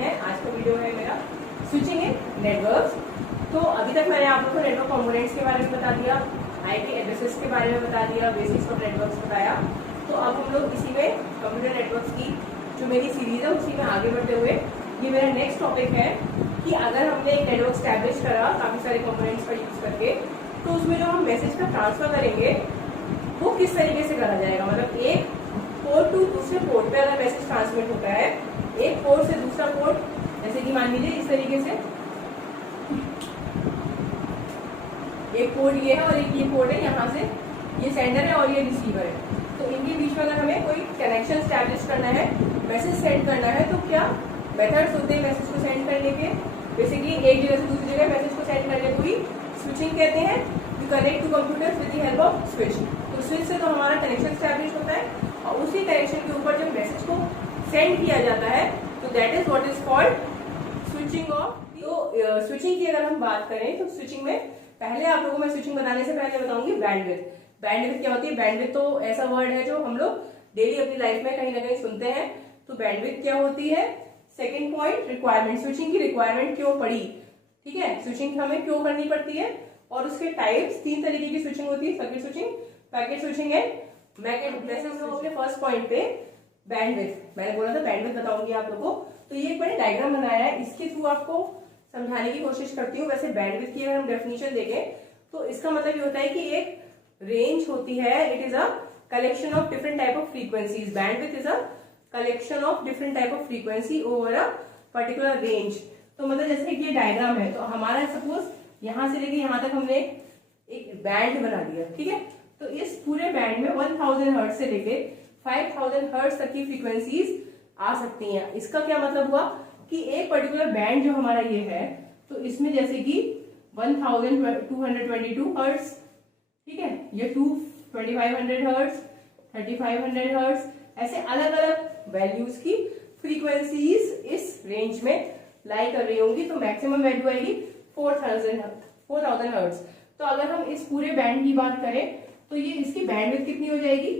हैं। आज का वीडियो है मेरा स्विचिंग इन नेटवर्क्स। तो अभी तक मैंने आप लोगों को नेटवर्क कंपोनेंट्स के बारे में बता दिया, आईपी एड्रेसेस के बारे में बता दिया, बेसिक्स ऑफ नेटवर्क्स बताया। तो अब हम लोग इसी में कंप्यूटर नेटवर्क्स की जो मेरी सीरीज है उसी में आगे बढ़ते हुए ये मेरा नेक्स्ट टॉपिक है कि अगर हमने एक नेटवर्क स्टैब्लिश करा काफी सारे कंपोनेंट्स का यूज करके, तो उसमें जो हम मैसेज का ट्रांसफर करेंगे वो किस तरीके से करा जाएगा। मतलब एक पोर्ट टू दूसरे पोर्ट पे अगर मैसेज ट्रांसमिट होता है, एक पोर्ट से दूसरा पोर्ट, जैसे कि मान लीजिए इस तरीके से एक पोर्ट ये है और एक ये पोर्ट है, यहाँ से ये सेंडर है और ये रिसीवर है। तो इनके बीच में अगर हमें कोई कनेक्शन स्टैब्लिश करना है, मैसेज सेंड करना है, तो क्या मेथड्स होते हैं मैसेज को सेंड करने के। बेसिकली एक जगह से दूसरी जगह मैसेज को सेंड करने को ही स्विचिंग कहते हैं। You connect to computer with the help of switch. तो स्विच से तो हमारा कनेक्शन स्टैब्लिश होता है और उसी कनेक्शन के ऊपर जब मैसेज को सेंड किया जाता है तो that is what is called switching off. तो स्विचिंग की अगर हम बात करें तो स्विचिंग में पहले आप लोगों को मैं स्विचिंग बताने से पहले बताऊंगी बैंडविड्थ। बैंडविड्थ क्या होती है? बैंडविड्थ तो ऐसा वर्ड है जो हम लोग डेली अपनी लाइफ में कहीं ना कहीं सुनते हैं। तो बैंडविड्थ क्या होती है? Second point, requirement. स्विचिंग की रिक्वायरमेंट क्यों पड़ी, ठीक है, स्विचिंग हमें क्यों करनी पड़ती है, और उसके टाइप्स, तीन तरीके की स्विचिंग होती है, circuit switching, packet switching and Macat. वैसे हम लोग अपने फर्स्ट पॉइंट पे बैंडविड्थ, मैंने बोला था बैंडविड्थ बताऊंगी आप लोगों को। तो ये एक मैंने डायग्राम बनाया है, इसके थ्रू आपको समझाने की कोशिश करती हूँ। वैसे बैंडविड्थ की अगर हम डेफिनेशन देखें तो इसका मतलब ये होता है कि एक रेंज होती है, it is a collection of different type of frequencies. Bandwidth is a collection of different type of frequency over a particular range. तो मतलब जैसे कि ये डायग्राम है, तो हमारा सपोज यहां से लेके यहां तक हमने एक बैंड बना दिया, ठीक है। तो इस पूरे बैंड में 1000 हर्ट्ज से लेके 5000 हर्ट्ज तक की फ्रीक्वेंसीज आ सकती हैं। इसका क्या मतलब हुआ कि एक पर्टिकुलर बैंड जो हमारा ये है, तो इसमें जैसे कि 1222 हर्ट्ज, ठीक है, ये 2500 हर्ट्ज, 3500 हर्ट्ज, ऐसे अलग अलग वैल्यूज की फ्रीक्वेंसीज इस रेंज में लाई कर रही होंगी। तो मैक्सिमम वैल्यू आएगी 4000 हर्ट्ज। तो अगर हम इस पूरे बैंड की बात करें तो ये इसकी बैंडविड्थ कितनी हो जाएगी?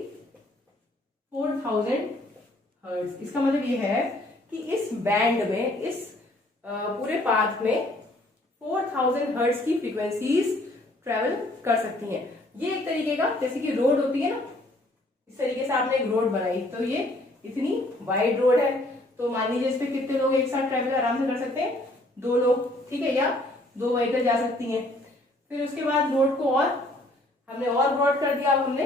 4000 हर्ट्ज। इसका मतलब ये है कि इस बैंड में, इस पूरे पाथ में 4000 हर्ट्ज की फ्रीक्वेंसीज ट्रेवल कर सकती हैं। ये एक तरीके का, जैसे कि रोड होती है ना, इस तरीके से आपने एक रोड बनाई, तो ये इतनी वाइड रोड है, तो मान लीजिए इस पे कितने लोग एक साथ ट्रेवल आराम से कर सकते हैं? 2 लोग, ठीक है, या 2 व्हीकल जा सकती हैं। फिर उसके बाद रोड को और हमने और ब्रॉड कर दिया, अब हमने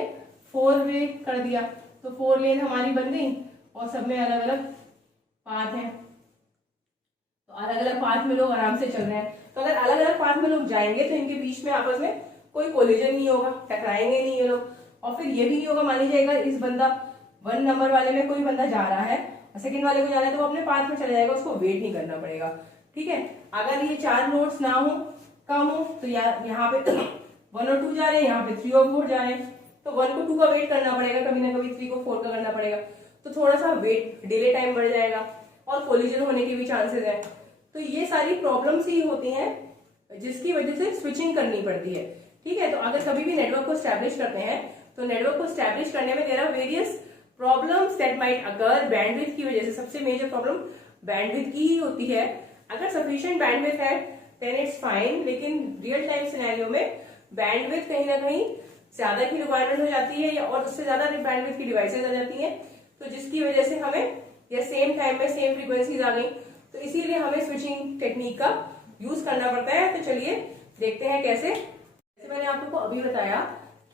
4 वे कर दिया, तो 4 लेन हमारी बन गई और सब में अलग अलग पाथ है। तो अलग अलग पाथ में लोग आराम से चल रहे हैं। तो अगर अलग अलग पाथ में लोग जाएंगे तो इनके बीच में आपस में कोई कोलिजन नहीं होगा, टकराएंगे नहीं ये लोग। और फिर ये भी नहीं होगा, मान लीजिएगा इस बंदा 1 नंबर वाले में कोई बंदा जा रहा है और सेकंड वाले को जाना है, तो वो अपने पाथ में चला जाएगा, उसको वेट नहीं करना पड़ेगा, ठीक है। अगर ये 4 नोड्स ना हो, कम हो, तो यहाँ पे 1 और 2 जा रहे हैं, यहाँ पे 3 और 4 जा रहे हैं, तो 1 को 2 का वेट करना पड़ेगा, कभी ना कभी 3 को 4 का करना पड़ेगा। तो थोड़ा सा वेट डिले टाइम बढ़ जाएगा और कोलिजन होने के भी चांसेस है। तो ये सारी प्रॉब्लम्स ही होती हैं जिसकी वजह से स्विचिंग करनी पड़ती है, ठीक है। तो अगर कभी भी नेटवर्क को स्टैब्लिश करते हैं तो नेटवर्क को स्टैब्लिश करने में there are various problems that might occur. Bandwidth की वजह से सबसे मेजर प्रॉब्लम बैंडविड्थ की ही होती है। अगर सफिशिएंट बैंडविड्थ है देन इट्स फाइन, लेकिन रियल टाइम सिनेरियो में बैंडविड्थ कहीं ना कहीं ज्यादा की रिक्वायरमेंट हो जाती है, या और उससे ज्यादा बैंडविड्थ की डिवाइसेज आ जाती हैं, तो जिसकी वजह से हमें या सेम टाइम में सेम फ्रीक्वेंसीज आ गई, तो इसीलिए हमें स्विचिंग टेक्निक का यूज करना पड़ता है। तो चलिए देखते हैं कैसे। जैसे मैंने आप लोगों को अभी बताया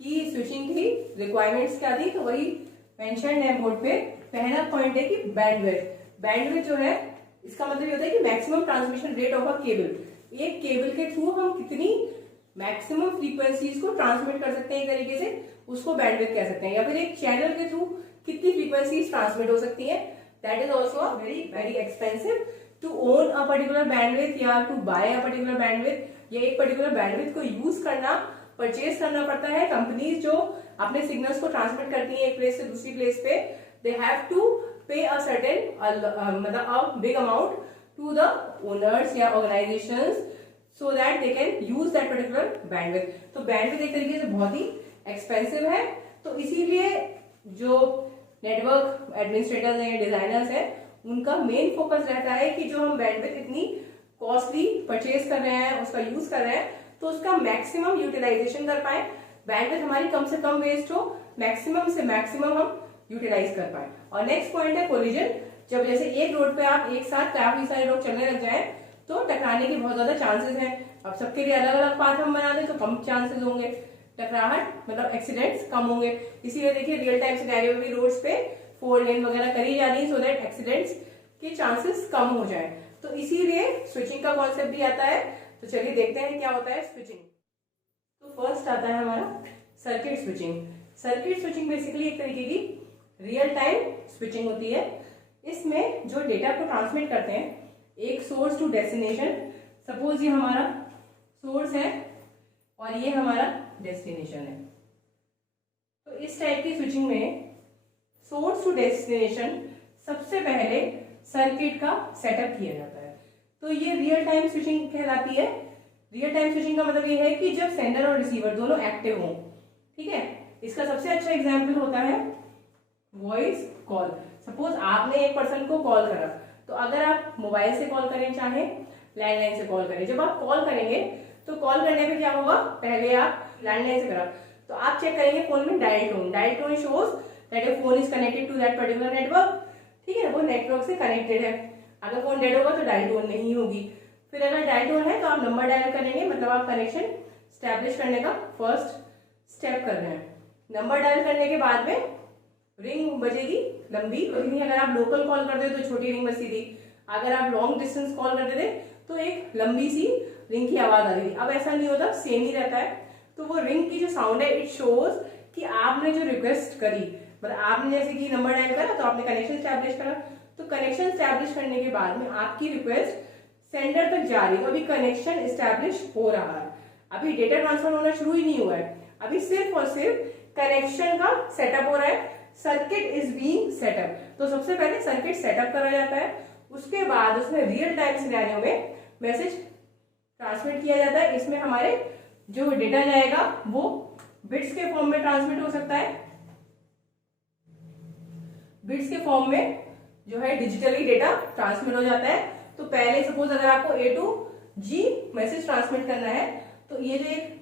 कि स्विचिंग की रिक्वायरमेंट्स क्या थी, तो वही मेंशन्ड है बोर्ड पे। पहला पॉइंट है कि बैंडविड्थ। बैंडविड्थ जो है इसका मतलब ये होता है कि maximum transmission rate of a cable. एक केबल के थ्रू हम कितनी मैक्सिमम फ्रीक्वेंसीज को ट्रांसमिट कर सकते हैं एक तरीके से, उसको बैंडविड्थ कह सकते हैं। या फिर एक चैनल के थ्रू कितनी फ्रीक्वेंसीज ट्रांसमिट हो सकती है, that is also very very expensive to own a particular bandwidth या to buy a particular bandwidth. या एक पर्टिकुलर बैंडविड्थ को यूज करना, परचेज करना पड़ता है। कंपनीज जो अपने सिग्नल्स को ट्रांसमिट करती है एक प्लेस से दूसरी प्लेस पे, दे हैव टू पे अ सर्टेन मतलब a big amount to the owners या organisations so that they can use that particular bandwidth। तो bandwidth एक तरीके से बहुत ही एक्सपेंसिव है। तो इसीलिए जो नेटवर्क एडमिनिस्ट्रेटर्स हैं, डिजाइनर्स हैं, उनका मेन फोकस रहता है कि जो हम बैंडविड्थ इतनी कॉस्टली परचेज कर रहे हैं, उसका यूज कर रहे हैं, तो उसका मैक्सिमम यूटिलाइजेशन कर पाए, बैंडविड्थ हमारी कम से कम वेस्ट हो, मैक्सिमम से मैक्सिमम हम यूटिलाइज कर पाए। और नेक्स्ट पॉइंट है कोलिजन। जब जैसे एक रोड पे आप एक साथ काफी सारे लोग चलने लग जाए तो टकराने की बहुत ज्यादा चांसेस हैं। अब सबके लिए अलग अलग पाथ हम बना दें तो कम चांसेस होंगे, टकराहट मतलब एक्सीडेंट्स कम होंगे। इसीलिए देखिए रियल टाइम सिनेरियो में भी रोड्स पे 4 लेन वगैरह करी जा रही है सो दैट एक्सीडेंट्स के चांसेस कम हो जाए। तो इसीलिए स्विचिंग का कॉन्सेप्ट भी आता है। तो चलिए देखते हैं क्या होता है स्विचिंग। तो फर्स्ट आता है हमारा circuit switching. Circuit switching basically एक तरीके की रियल टाइम स्विचिंग होती है। इसमें जो डेटा को ट्रांसमिट करते हैं एक सोर्स टू डेस्टिनेशन, सपोज ये हमारा सोर्स है और ये हमारा डेस्टिनेशन है, तो इस टाइप की स्विचिंग में सोर्स टू डेस्टिनेशन सबसे पहले सर्किट का सेटअप किया जाता है। तो ये रियल टाइम स्विचिंग कहलाती है। रियल टाइम स्विचिंग का मतलब ये है कि जब सेंडर और रिसीवर दोनों एक्टिव हों, ठीक है। इसका सबसे अच्छा एग्जाम्पल होता है वॉइस कॉल। सपोज आपने एक पर्सन को कॉल करा, तो अगर आप मोबाइल से कॉल करें चाहे लैंडलाइन से कॉल करें, जब आप कॉल करेंगे तो कॉल करने पे क्या होगा, पहले आप लैंडलाइन से करा तो आप चेक करेंगे फोन में dial tone. Dial tone shows that your phone is connected to that particular network, ठीक है, वो नेटवर्क से कनेक्टेड है। अगर फोन डेड होगा तो डायल टोन नहीं होगी। फिर अगर डायल टोन है तो आप नंबर डायल करेंगे, मतलब आप कनेक्शन स्टैब्लिश करने का फर्स्ट स्टेप कर रहे हैं। नंबर डायल करने के बाद में रिंग बजेगी लंबी, लेकिन अगर आप लोकल कॉल करते तो छोटी रिंग बजती थी, अगर आप लॉन्ग डिस्टेंस कॉल करते थे तो एक लंबी सी रिंग की आवाज आ रही थी। अब ऐसा नहीं होता, सेम ही रहता है। तो वो रिंग की जो साउंड है इट शोज कि आपने जो रिक्वेस्ट करी, मतलब आपने जैसे कि नंबर डायल करा तो आपने कनेक्शन स्टैब्लिश करा, तो कनेक्शन स्टैब्लिश करने के बाद में आपकी रिक्वेस्ट सेंडर तक जा रही है। अभी कनेक्शन स्टैब्लिश हो रहा है, अभी डेटा ट्रांसफर होना शुरू ही नहीं हुआ है, अभी सिर्फ और सिर्फ कनेक्शन का सेटअप हो रहा है, सर्किट इज बीइंग सेटअप। तो सबसे पहले सर्किट सेटअप करा जाता है, उसके बाद उसमें रियल टाइम सिनेरियो में मैसेज ट्रांसमिट किया जाता है। इसमें हमारे जो डेटा जाएगा वो बिट्स के फॉर्म में ट्रांसमिट हो सकता है, बिट्स के फॉर्म में जो है डिजिटली डेटा ट्रांसमिट हो जाता है। तो पहले सपोज अगर आपको A to G message transmit करना है तो ये जो एक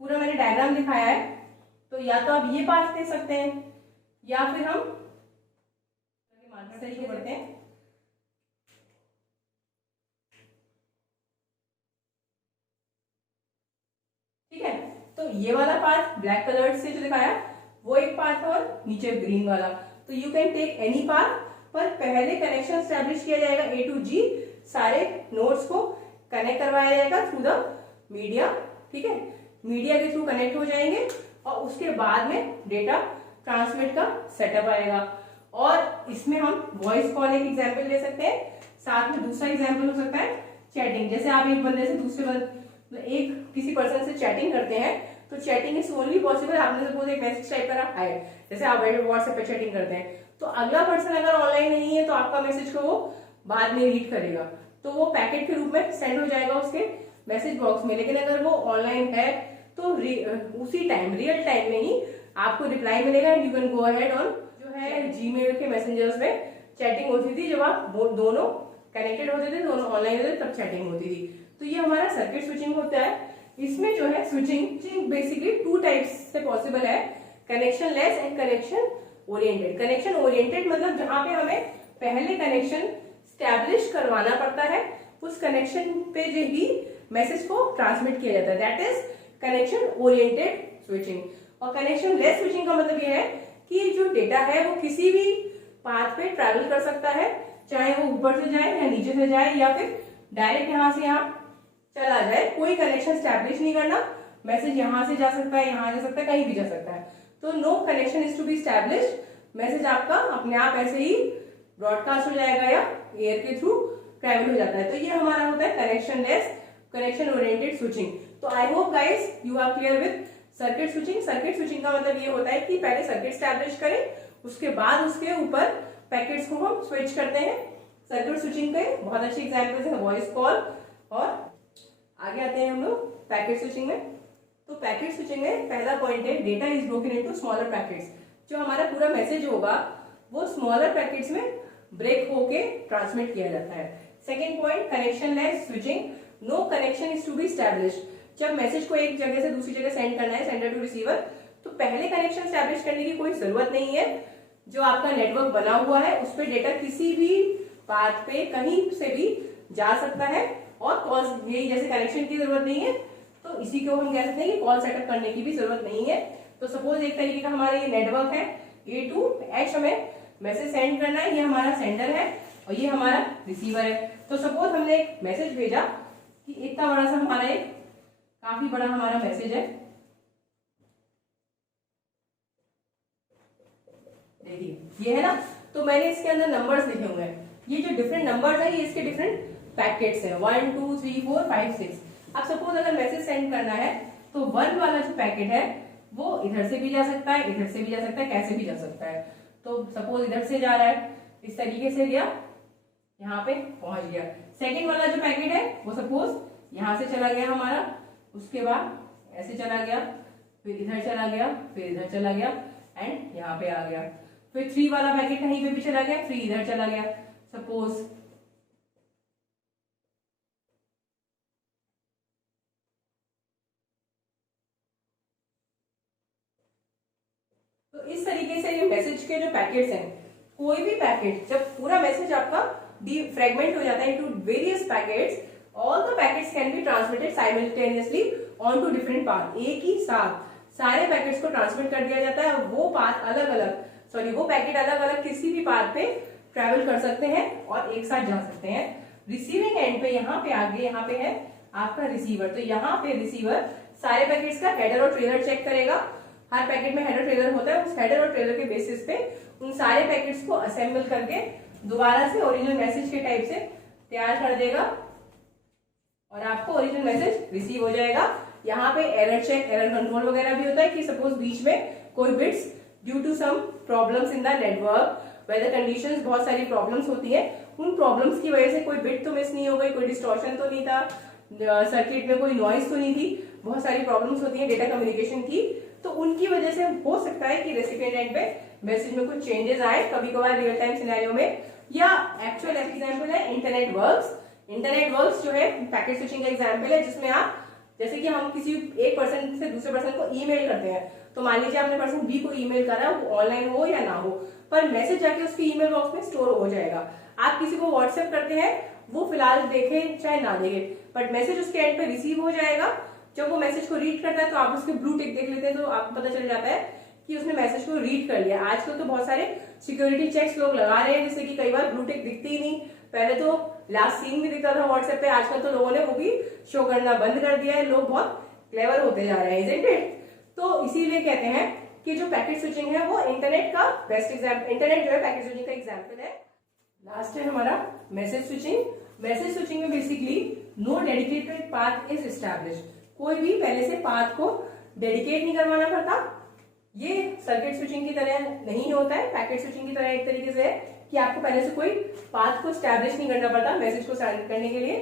पूरा मैंने डायग्राम दिखाया है, तो या तो आप ये पाथ दे सकते हैं या फिर हम मार्कर तरीके बढ़ते हैं। ठीक है, तो ये वाला पाथ ब्लैक कलर से जो दिखाया वो एक पाथ और नीचे ग्रीन वाला, तो you can take any path, पर पहले कनेक्शन स्टैब्लिश किया जाएगा A to G, सारे नोड्स को कनेक्ट करवाया जाएगा थ्रू द मीडिया, ठीक है, मीडिया के थ्रू कनेक्ट हो जाएंगे और उसके बाद में डेटा ट्रांसमिट का सेटअप आएगा। और इसमें हम वॉइस कॉल एक एग्जांपल ले सकते हैं, साथ में दूसरा एग्जांपल हो सकता है चैटिंग। जैसे आप एक बंदे से दूसरे बंदे एक किसी पर्सन से चैटिंग करते हैं तो चैटिंग इज ओनली पॉसिबल, आपने सपोज एक मैसेज टाइप करा हाय, जैसे आप व्हाट्सएप पे चैटिंग करते हैं, तो अगला पर्सन अगर ऑनलाइन नहीं है तो आपका मैसेज को वो बाद में रीड करेगा, तो वो पैकेट के रूप में सेंड हो जाएगा उसके मैसेज बॉक्स में। लेकिन अगर वो ऑनलाइन है तो उसी टाइम रियल टाइम में ही आपको रिप्लाई मिलेगा and you can go ahead on जो है जीमेल के मैसेंजर्स में चैटिंग होती थी, जब आप दोनों कनेक्टेड होते थे, दोनों ऑनलाइन होते थे तब चैटिंग होती थी। तो ये हमारा सर्किट स्विचिंग होता है। इसमें जो है स्विचिंग बेसिकली 2 टाइप्स से पॉसिबल है, connection less and connection oriented. Connection oriented मतलब जहां पे हमें पहले कनेक्शन स्टैब्लिश करवाना पड़ता है, उस कनेक्शन पे जो ही मैसेज को ट्रांसमिट किया जाता है, that is connection oriented switching. और कनेक्शन लेस स्विचिंग का मतलब यह है कि जो डेटा है वो किसी भी पाथ पे ट्रैवल कर सकता है, चाहे वो ऊपर से जाए या नीचे से जाए या फिर डायरेक्ट यहां से यहां चला जाए, कोई कनेक्शन स्टैब्लिश नहीं करना, मैसेज यहां से जा सकता है, यहां जा सकता है, कहीं भी जा सकता है। तो no connection is to be established, message आपका अपने आप ऐसे ही ब्रॉडकास्ट हो जाएगा या एयर के थ्रू ट्रैवल हो जाता है। तो ये हमारा होता है connection less connection oriented switching. तो I hope guys you are clear with circuit switching. Circuit switching का मतलब ये होता है कि पहले सर्किट स्टैब्लिश करें, उसके बाद उसके ऊपर पैकेट्स को हम स्विच करते हैं। सर्किट स्विचिंग के बहुत अच्छे एग्जांपल्स हैं वॉइस कॉल, और आगे आते हैं हम लोग पैकेट स्विचिंग में। तो पैकेट स्विचिंग में पहला पॉइंट है data is broken into smaller packets. जो हमारा पूरा मैसेज होगा वो स्मॉलर पैकेट्स में ब्रेक होके ट्रांसमिट किया जाता है। Second point, connection less switching, no connection is to be established. जब मैसेज को एक जगह से दूसरी जगह सेंड करना है, सेंडर टू रिसीवर, तो पहले कनेक्शन स्टैब्लिश करने की कोई जरूरत नहीं है। जो आपका नेटवर्क बना हुआ है उस पर डेटा किसी भी पाथ पे कहीं से भी जा सकता है, और कॉल, यही जैसे कनेक्शन की जरूरत नहीं है, तो इसी को हम कह सकते हैं कि कॉल सेटअप करने की भी जरूरत नहीं है। तो सपोज एक तरीके का हमारा ये नेटवर्क है, ए टू एच हमें मैसेज सेंड करना है, ये हमारा सेंडर है और ये हमारा रिसीवर है। तो सपोज हमने एक मैसेज भेजा कि इतना बड़ा सा हमारा एक काफी बड़ा हमारा मैसेज है, देखिए ये है ना, तो मैंने इसके अंदर नंबर्स लिखे हुए हैं, ये जो डिफरेंट नंबर्स है ये इसके डिफरेंट पैकेट्स हैं, 1 2 3 4 5 6। अब सपोज अगर मैसेज सेंड करना है तो 1 वाला जो पैकेट है वो इधर से भी जा सकता है, इधर से भी जा सकता है, कैसे भी जा सकता है। तो सपोज इधर से जा रहा है, इस तरीके से गया, यहाँ पे पहुंच गया। सेकेंड वाला जो पैकेट है वो सपोज यहाँ से चला गया हमारा, उसके बाद ऐसे चला गया, फिर इधर चला गया, फिर इधर चला गया एंड यहाँ पे आ गया। फिर 3 वाला पैकेट कहीं पे भी चला गया, 3 इधर चला गया सपोज। तो इस तरीके से ये मैसेज के जो पैकेट्स हैं, कोई भी पैकेट जब पूरा मैसेज आपका फ्रेगमेंट हो जाता है into various packets, all the packets can be transmitted simultaneously on to different path. एक ही साथ सारे पैकेट्स को ट्रांसमिट कर दिया जाता है, वो पाथ अलग अलग, सॉरी वो पैकेट अलग अलग किसी भी पाथ पे ट्रेवल कर सकते हैं और एक साथ जा सकते हैं। रिसीविंग एंड पे यहाँ पे आगे यहाँ पे है आपका रिसीवर, तो यहाँ पे रिसीवर सारे पैकेट्स का हेडर और ट्रेलर चेक करेगा। हर पैकेट में हेडर ट्रेलर होता है, उस हेडर और ट्रेलर के बेसिस पे उन सारे पैकेट्स को असेंबल करके दोबारा से ओरिजिनल मैसेज के टाइप से तैयार कर देगा और आपको ओरिजिनल मैसेज रिसीव हो जाएगा। यहाँ पे एरर चेक, एरर कंट्रोल वगैरह भी होता है कि सपोज बीच में कोई bits due to some problems in the network, weather conditions, बहुत सारी प्रॉब्लम्स होती है, उन प्रॉब्लम्स की वजह से कोई बिट तो मिस नहीं हो गई, कोई डिस्टॉर्शन तो नहीं था, सर्किट में कोई नॉइज तो नहीं थी, बहुत सारी प्रॉब्लम्स होती है डेटा कम्युनिकेशन की, तो उनकी वजह से हो सकता है कि रेसिपिएंट एंड पे मैसेज में कुछ चेंजेस आए, कभी कभार रियल टाइम सिनेरियो में। या एक्चुअल एग्जांपल है इंटरनेट वर्क्स। इंटरनेट वर्क्स जो है पैकेट स्विचिंग का एग्जांपल है, जिसमें आप, जैसे कि हम किसी एक पर्सन से दूसरे पर्सन को ईमेल करते हैं, तो मान लीजिए आपने पर्सन बी को ईमेल करा, वो ऑनलाइन हो या ना हो, पर मैसेज जाके उसके ईमेल बॉक्स में स्टोर हो जाएगा। आप किसी को व्हाट्सएप करते हैं, वो फिलहाल देखे चाहे ना देखे, बट मैसेज उसके एंड पे रिसीव हो जाएगा। जब वो मैसेज को रीड करता है तो आप उसके ब्लू टिक देख लेते हैं, तो आपको पता चल जाता है कि उसने मैसेज को रीड कर लिया। आजकल तो बहुत सारे सिक्योरिटी चेक्स लोग लगा रहे हैं, जिससे कि कई बार ब्लू टिक दिखती ही नहीं। पहले तो लास्ट सीन भी दिखता था व्हाट्सएप पे, आजकल तो लोगों ने वो भी शो करना बंद कर दिया है। लोग बहुत क्लेवर होते जा रहे हैं, इजंट इट? तो इसीलिए कहते हैं कि जो पैकेट स्विचिंग है वो इंटरनेट का बेस्ट एग्जाम्पल, इंटरनेट जो है पैकेट स्विचिंग का एग्जाम्पल है। लास्ट है हमारा मैसेज स्विचिंग। मैसेज स्विचिंग में basically no dedicated path is established. कोई भी पहले से पाथ को डेडिकेट नहीं करवाना पड़ता। ये सर्किट स्विचिंग की तरह नहीं होता है, पैकेट स्विचिंग की तरह एक तरीके से है कि आपको पहले से कोई पाथ को स्टैब्लिश नहीं करना पड़ता मैसेज को सेंड करने के लिए।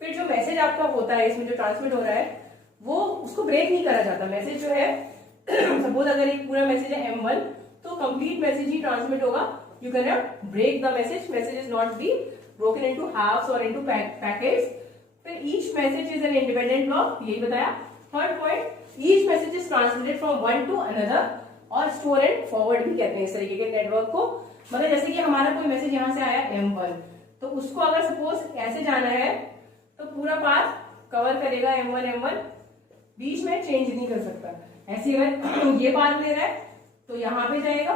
फिर जो मैसेज आपका होता है, इसमें जो ट्रांसमिट हो रहा है, वो उसको ब्रेक नहीं करा जाता। मैसेज जो है सपोज अगर एक पूरा मैसेज है M1, तो कंप्लीट मैसेज ही ट्रांसमिट होगा। You can not break the message, message is not be broken into halves और इनटू पैकेट्स। फिर each message is an independent block, यही बताया। Third point, each message is transmitted from one to another, और store and forward भी कहते हैं इस तरीके के नेटवर्क को। मतलब जैसे कि हमारा कोई मैसेज यहाँ से आया M1, तो उसको अगर सपोज ऐसे जाना है तो पूरा पाथ कवर करेगा M1, बीच में चेंज नहीं कर सकता। ऐसे अगर ये पाथ ले रहा है तो यहाँ पे जाएगा।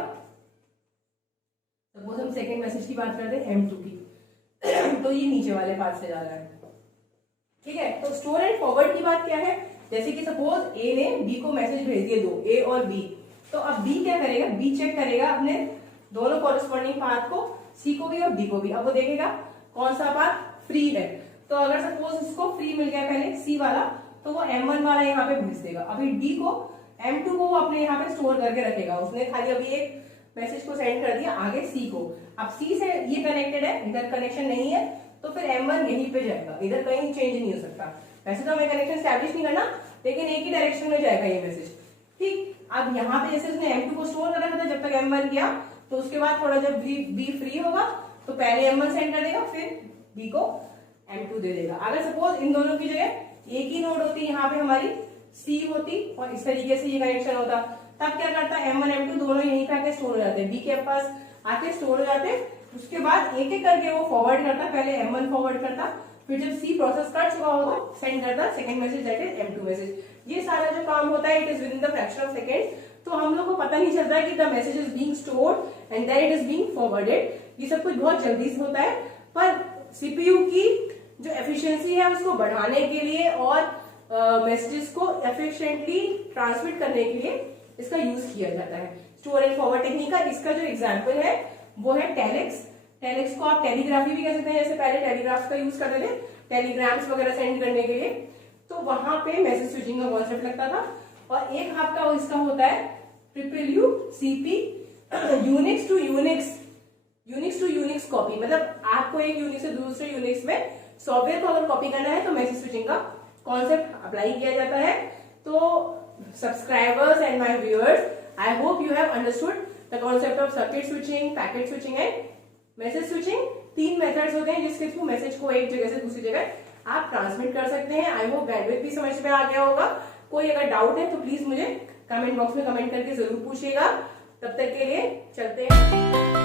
सपोज हम सेकेंड मैसेज की बात करते हैं M2 की, तो ये नीचे वाले पाथ से जा रहा है, ठीक है। तो स्टोर एंड फॉरवर्ड की बात क्या है, जैसे कि सपोज ए ने बी को मैसेज भेज दिए, दो ए और बी, तो अब बी क्या करेगा, बी चेक करेगा अपने दोनों कॉरेस्पॉन्डिंग पाथ को, सी को भी और डी को भी। अब वो देखेगा कौन सा पाथ फ्री है, तो अगर सपोज उसको फ्री मिल गया पहले सी वाला, तो वो M1 वाला यहाँ पे भेज देगा। अभी डी को, M2 को वो अपने यहाँ पे स्टोर करके रखेगा। उसने खाली अभी एक मैसेज को सेंड कर दिया आगे सी को। अब सी से ये कनेक्टेड है, इधर कनेक्शन नहीं है, तो फिर M1 यहीं पे जाएगा, इधर कहीं चेंज नहीं हो सकता। वैसे तो हमें कनेक्शन स्टैब्लिश नहीं करना, लेकिन एक ही डायरेक्शन में जाएगा ये मैसेज, ठीक। अब यहाँ पे जैसे उसने M2 को स्टोर कर रखा था, जब तक M1 गया, तो उसके बाद थोड़ा जब बी फ्री होगा तो पहले M1 सेंड कर देगा, फिर B को M2 दे देगा। अगर सपोज इन दोनों की जगह एक ही नोड होती, यहाँ पे हमारी C होती और इस तरीके से ये कनेक्शन होता, तब क्या करता, M1 M2 दोनों यहीं पे आके स्टोर हो जाते हैं, B के पास आके स्टोर हो जाते हैं। उसके बाद एक एक करके वो फॉरवर्ड करता, पहले M1 फॉरवर्ड करता, फिर जब C प्रोसेस कर चुका होगा सेंड करता second message that is M2 message. ये सारा जो काम होता है it is with in the fraction of second. तो हम लोग को पता नहीं चलता है कि the message is being stored and then it is being forwarded. ये सब कुछ बहुत जल्दी से होता है, पर सीपीयू की जो एफिशिएंसी है उसको बढ़ाने के लिए और मैसेजेस को एफिशिएंटली ट्रांसमिट करने के लिए इसका यूज किया जाता है स्टोर एंड फॉरवर्ड टेक्निक का। इसका जो एग्जांपल है वो है टेलेक्स। टेलेक्स को आप टेलीग्राफी भी कह सकते हैं, जैसे पहले टेलीग्राफ का यूज करते थे टेलीग्राम्स वगैरह सेंड करने के लिए, तो वहां पे मैसेज स्विचिंग का कॉन्सेप्ट लगता था। और एक आपका इसका होता है CCP, Unix to Unix copy, मतलब आपको एक यूनिक्स से दूसरे यूनिक्स में सॉफ्टवेयर को अगर कॉपी करना है तो मैसेज स्विचिंग का कॉन्सेप्ट अप्लाई किया जाता है। तो subscribers and my viewers, I hope you have understood the concept of circuit switching, packet switching and message switching. 3 methods होते हैं जिसके थ्रू मैसेज को एक जगह से दूसरी जगह आप ट्रांसमिट कर सकते हैं। आई होप बैंडविड्थ भी समझ में आ गया होगा। कोई अगर डाउट है तो प्लीज मुझे कमेंट बॉक्स में कमेंट करके जरूर पूछिएगा। तब तक के लिए चलते हैं।